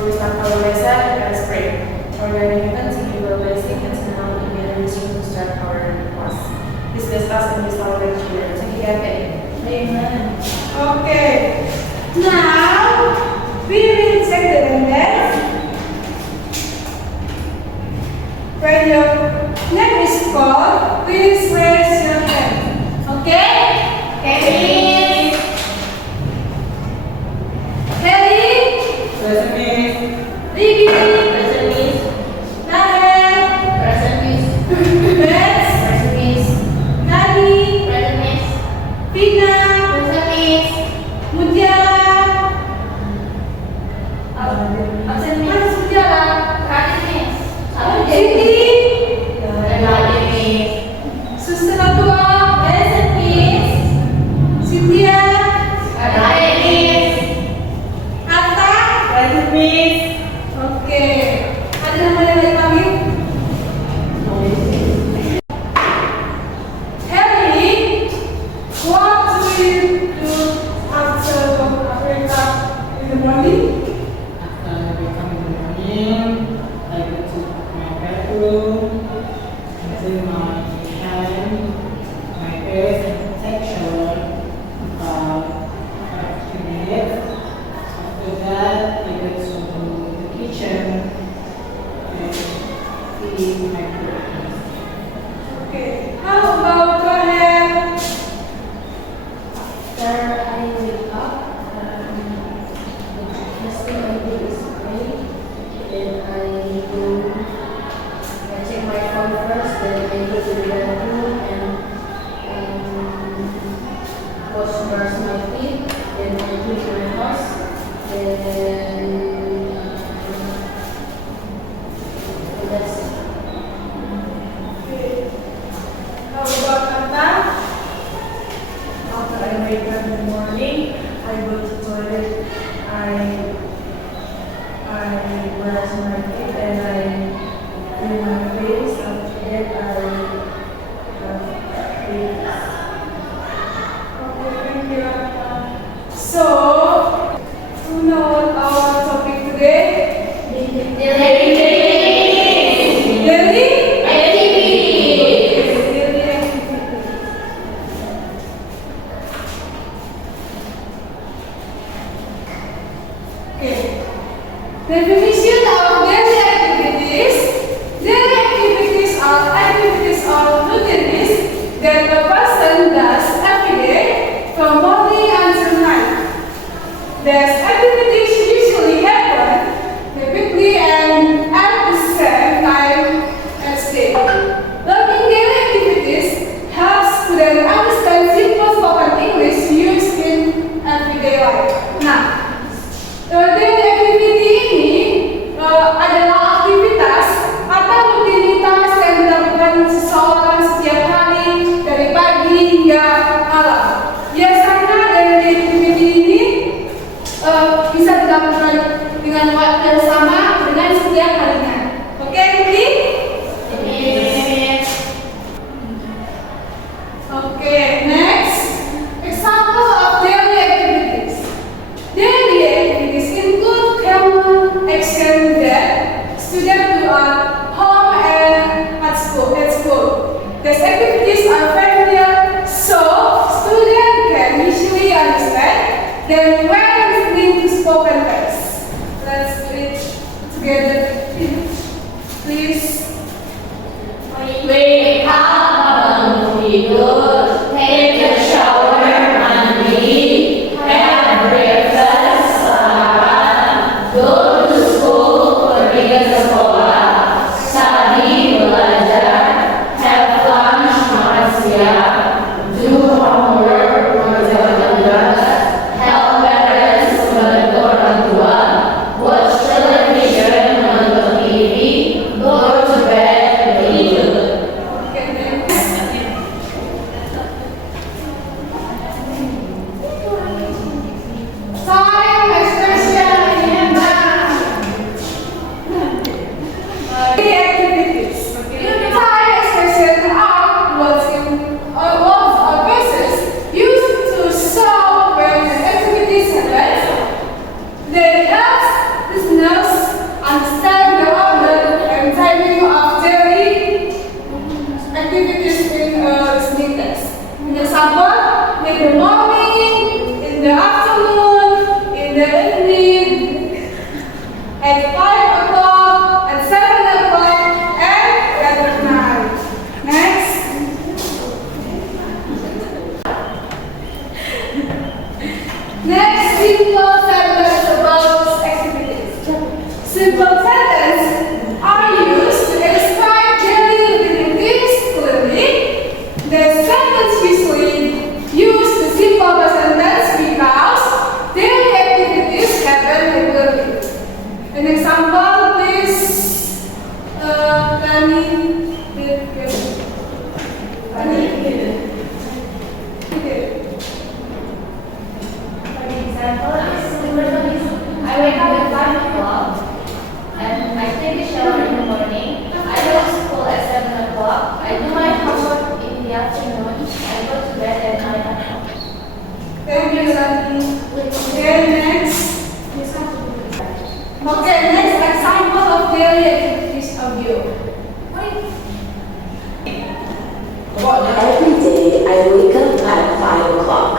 Before we start our lesson, let's pray. Our God in heaven, thank you for blessing us now together in this room to start our class. Please bless us and bless our lecturer. Thank you, God. Amen. Okay. Now we will check the attendance. When your name is called, please raise your hand. Okay? Kelly. Present, Miss. Vicky. Present, Miss. Nahel. Present, Miss. Bess. Present, Miss. Nani. Present, Miss. Pina. Present, Miss. Mutiara. Absent, Miss. Mas Mutiara. Present, Miss. Siti. Present, Miss. Suster Natua. Present, Miss. Cynthia. Present, Miss. Atta. Present, Miss. Oke. Ada nama yang lain lagi? Harry, what do you do after wake up in the morning? After I wake up in the morning, I go to my bedroom, do my hand, my face and protection, a few minutes. After that, I go to the kitchen and eat my breakfast. Okay. How about Rahel? After I wake up, the first thing I do is pray. Then I check my phone first. Then I go to the bathroom and brush my teeth. Then I clean my house. Then that's it. Okay. How about Atta? After I wake up in the morning, I go to toilet. I brush my teeth and I clean my face. After that, I eat. Okay, thank you, Atta. So, you know what our topic today? Daily? Daily activities. Okay. Definition of daily activities. Daily activities are activities or routines that a person does every day from morning until night. These activities usually happen typically and at the same time each day. Learning daily activities helps students understand simple spoken English used in everyday life. Nah, daily activity ini adalah aktivitas atau rutinitas yang dilakukan seseorang setiap hari dari pagi hingga malam. Biasanya daily activity ini bisa dilakukan dengan waktu yang sama dengan setiap harinya. Oke, Vicky? Oke, next. Example of daily activities. Daily activities include common action that students do at home and at school. These activities are familiar, so students can usually understand them when listening to spoken text. Let's read together, please. Wake up, bangun tidur, take a shower, mandi, have breakfast, sarapan, go to school, pergi ke sekolah, study, belajar, have lunch, makan siang, do homework, mengerjakan tugas, help parents, membantu orang tua, watch television, at 5 o'clock, at 7 o'clock, and at night. Next. Next, simple sentence about activities. Simple sentences are used to describe daily activities clearly. The sentence usually use the simple present tense because daily activities happen regularly. An example, please. Let me read this. For example, I wake up at 5 o'clock and I take a shower in the morning. I go to school at 7 o'clock. I do my homework in the afternoon. I go to bed at 9 o'clock. Thank you, Santi. Okay, next. Okay, next example of daily activities of you. Every day I wake up at 5 o'clock.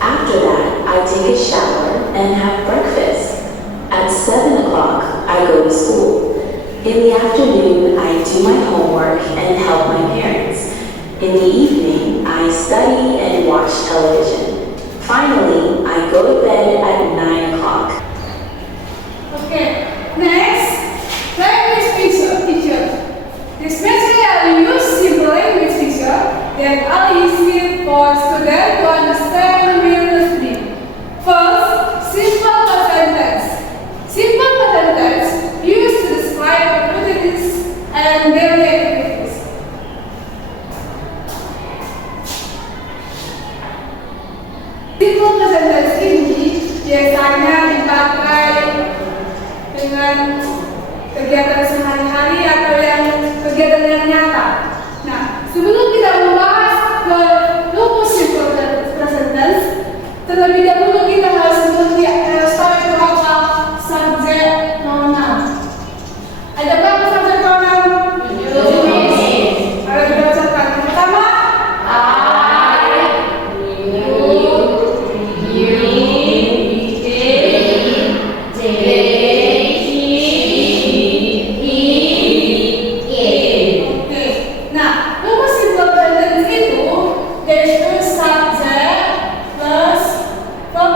After that, I take a shower and have breakfast. At 7 o'clock, I go to school. In the afternoon, I do my homework and help my parents. In the evening, I study and watch television. Finally, I go to bed at 9 o'clock. Okay, next, language picture. This material use simple language picture that are easy for students to understand immediately. First, simple present tense. Simple present tense used to describe activities and daily activities. Simple present tense ini biasanya dipakai dengan kegiatan sehari-hari atau kegiatan yang nyata. Nah, sebelum kita membahas ke rumus simple present tense, terlebih dahulu kita harus tahu itu apa subjek noun. Ada berapa subjek noun? 7. Ada berapa subjek? Yang pertama, subject plus verb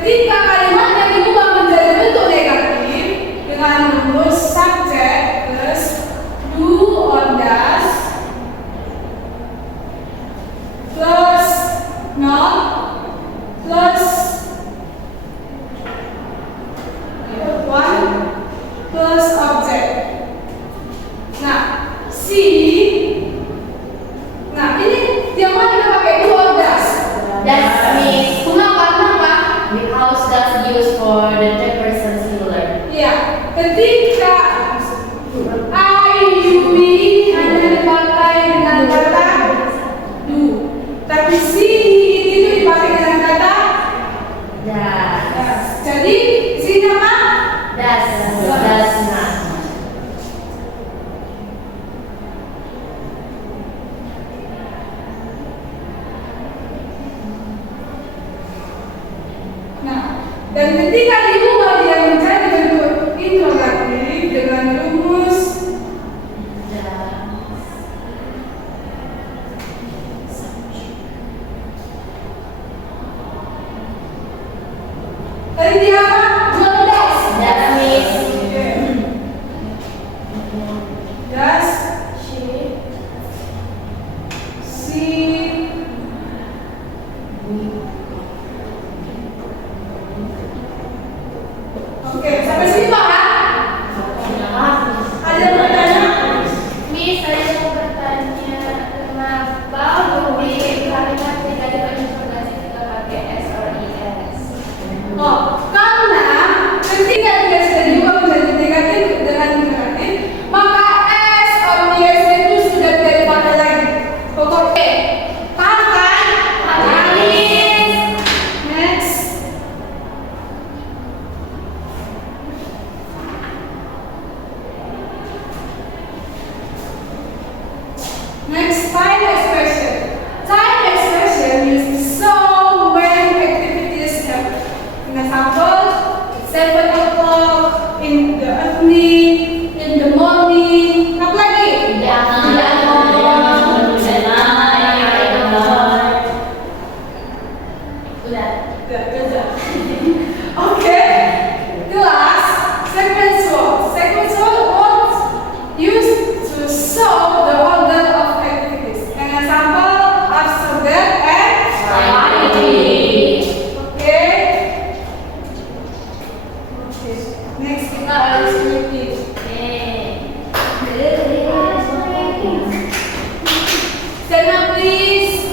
Ketika kalimat yang diubah menjadi bentuk negatif dengan rumus subject plus do or does plus not plus one plus object. Nah, nah ini yang mana kita pakai do or does? Does means Kenapa? because does used for the third person singular. Iya, ketika I, you, we hanya dipakai dengan kata do, tapi si, itu dipakai dengan kata Does. does. Jadi sini apa? Does not. Nah, dan ketika diubah dia menjadi bentuk interrogatif dengan rumus tadi dia apa? Does. Does means Does she Oke, sampai sini paham? Ada yang bertanya? Miss, saya mau bertanya kenapa di kalimat negatif informasi kita pakai S or ES? Oh, karena ketika dia sudah diubah menjadi negatif dengan negatif, maka S or yes itu sudah tidak dipakai lagi. Pokoknya, paham kan? Next. Next, time expression. Time expression is so when activities happen. An example, 7 o'clock in the evening, in the morning. Apa lagi? Oke. Kelas sequential. Sequential words used to show the order of activities. An example, after that and Oke. Next kita harus repeat. Stand up please.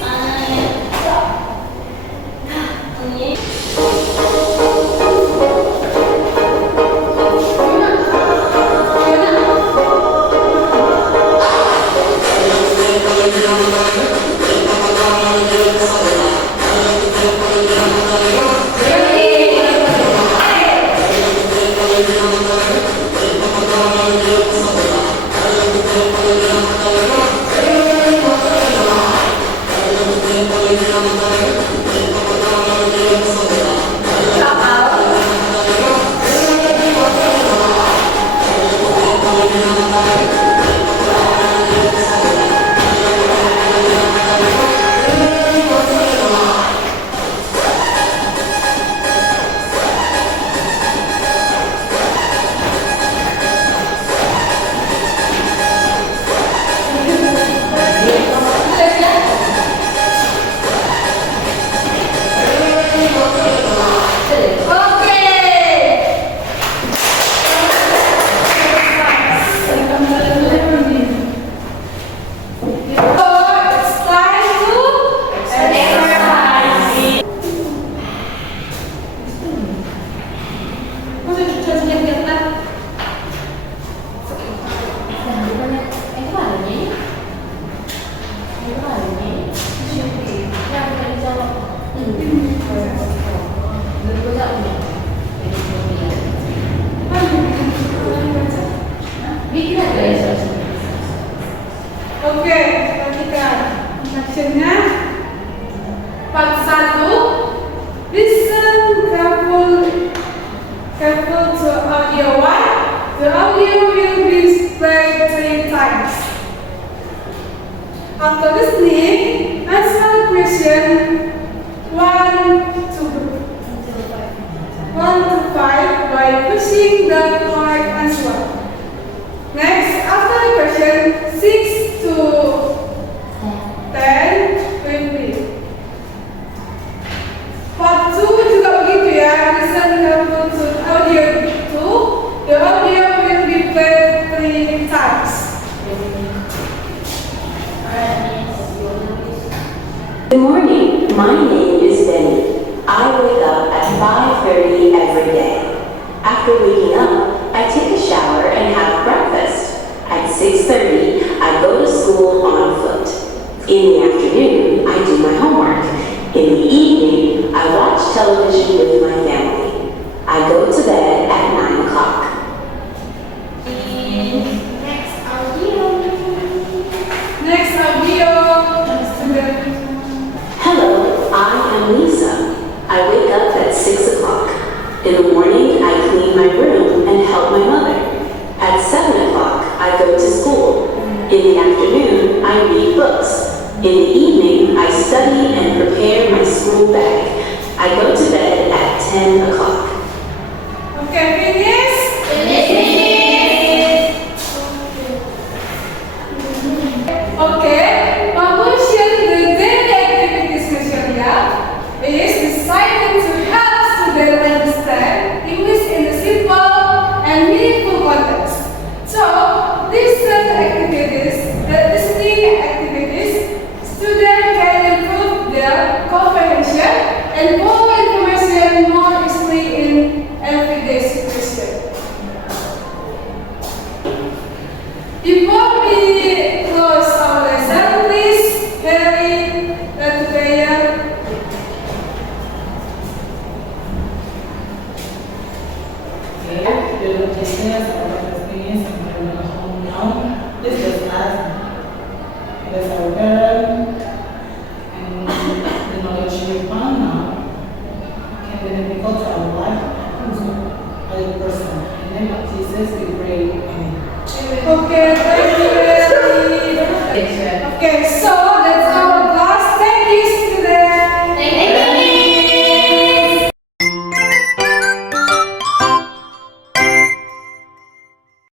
Oke, perhatikan actionnya. Part 1, listen careful to audio 1. The audio will be played 3 times. After listening, answer question 1 to 5. the correct answer. Next, after the question 6 to 10, 20. Part 2 juga begitu ya. Listen carefully to audio 2. The audio will be played 3 times. Good morning. My name is Benny. I wake up at 5:30 every day. After waking up, I take a shower and have breakfast. At 6:30, I go to school on foot. In the afternoon, I do my homework. In the evening, I watch television with my family. I go to bed at 9 o'clock. Next audio. Next audio. Hello, I am Lisa. I wake up at 6 o'clock. In the morning, I clean my room and help my mother. At 7 o'clock, I go to school. In the afternoon, I read books. In the evening, I study and prepare my school bag. I go to bed at 10 o'clock. Okay, finish. Okay, conclusion the daily activities criteria is designed to help students understand English in a simple and meaningful context. So, listening activities, students can improve their comprehension and follow information more easily in everyday situation. Before we close our lesson, please, Harry, let's prayer. Okay, the locations of the things and the home now. This is us. It is our parent and the knowledge we found now can be beneficial to our life and to other person. In the name of Jesus, we pray. Amen. Okay,